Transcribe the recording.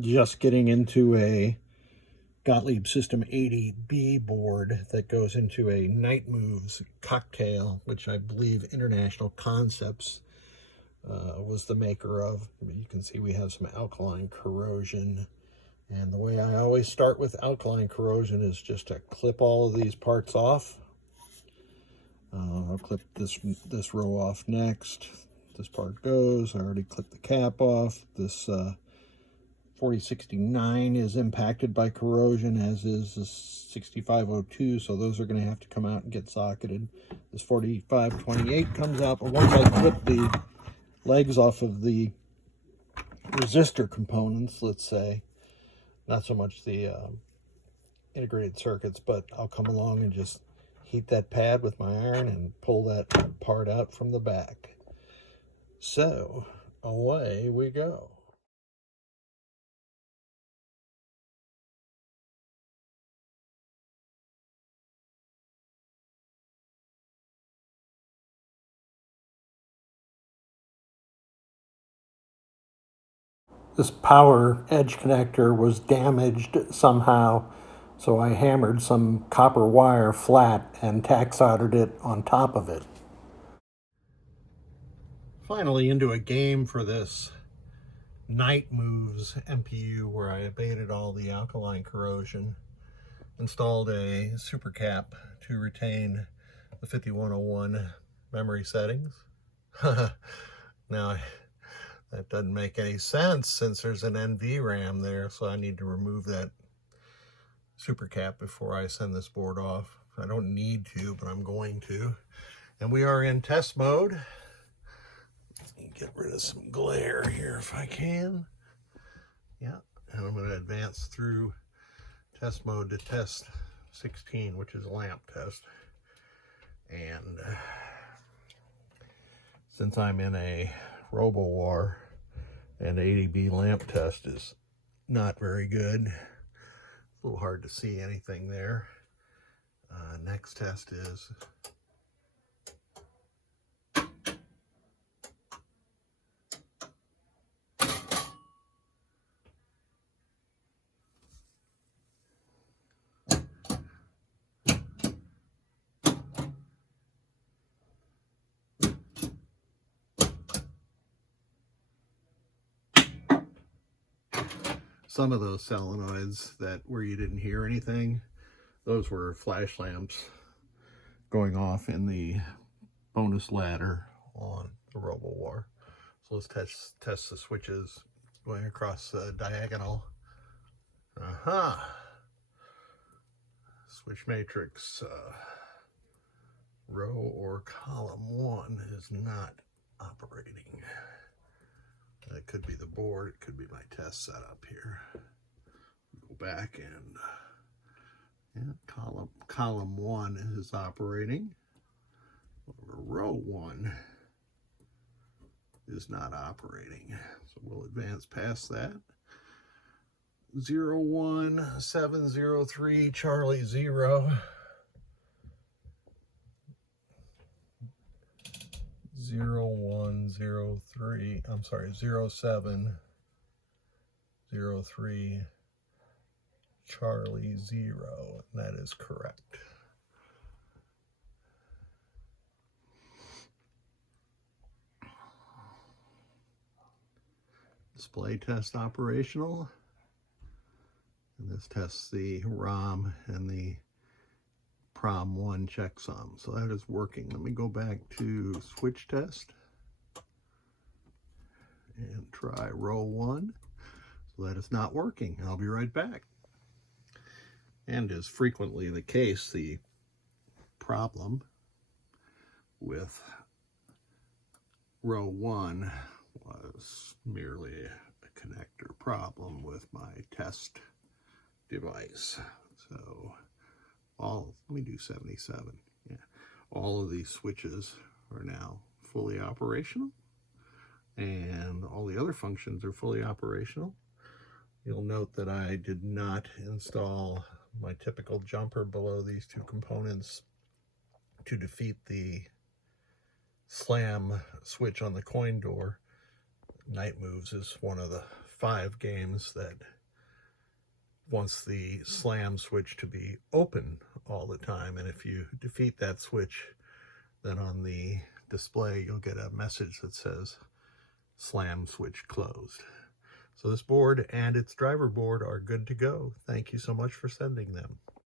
just getting into a Gottlieb System 80B board that goes into a Night Moves cocktail, which I believe International Concepts was the maker of. You can see we have some alkaline corrosion. And the way I always start with alkaline corrosion is just to clip all of these parts off. I'll clip this row off next. This part goes. I already clipped the cap off. This 4069 is impacted by corrosion, as is the 6502, so those are going to have to come out and get socketed. This 4528 comes out, but once I clip the legs off of the resistor components, let's say, not so much the integrated circuits, but I'll come along and just heat that pad with my iron and pull that part out from the back. So away we go. This power edge connector was damaged somehow, so I hammered some copper wire flat and tack soldered it on top of it. Finally into a game for this Night Moves MPU, where I abated all the alkaline corrosion, installed a super cap to retain the 5101 memory settings. Now, that doesn't make any sense since there's an NVRAM there, so I need to remove that super cap before I send this board off. I don't need to, but I'm going to. And we are in test mode. Let me get rid of some glare here if I can. Yeah, and I'm going to advance through test mode to test 16, which is a lamp test. And since I'm in a RoboWar, and 80B lamp test is not very good. A little hard to see anything there. Next test is some of those solenoids that where you didn't hear anything, those were flash lamps going off in the bonus ladder on the RoboWar. So let's test the switches going across the diagonal. Switch matrix row or column 1 is not operating. It could be the board, it could be my test setup here. Go back and column 1 is operating. Row 1 is not operating. So we'll advance past that. 01703 Charlie 0. 0103, I'm sorry, 0703 Charlie 0. That is correct. Display test operational. And this tests the ROM and the PROM1 checksum. So that is working. Let me go back to switch test and try row 1. So that is not working. I'll be right back. And as frequently the case, the problem with row 1 was merely a connector problem with my test device. So let me do 77. Yeah, all of these switches are now fully operational, and all the other functions are fully operational. You'll note that I did not install my typical jumper below these two components to defeat the slam switch on the coin door. Night Moves is one of the 5 games that wants the slam switch to be open all the time, and if you defeat that switch, then on the display you'll get a message that says slam switch closed. So this board and its driver board are good to go. Thank you so much for sending them.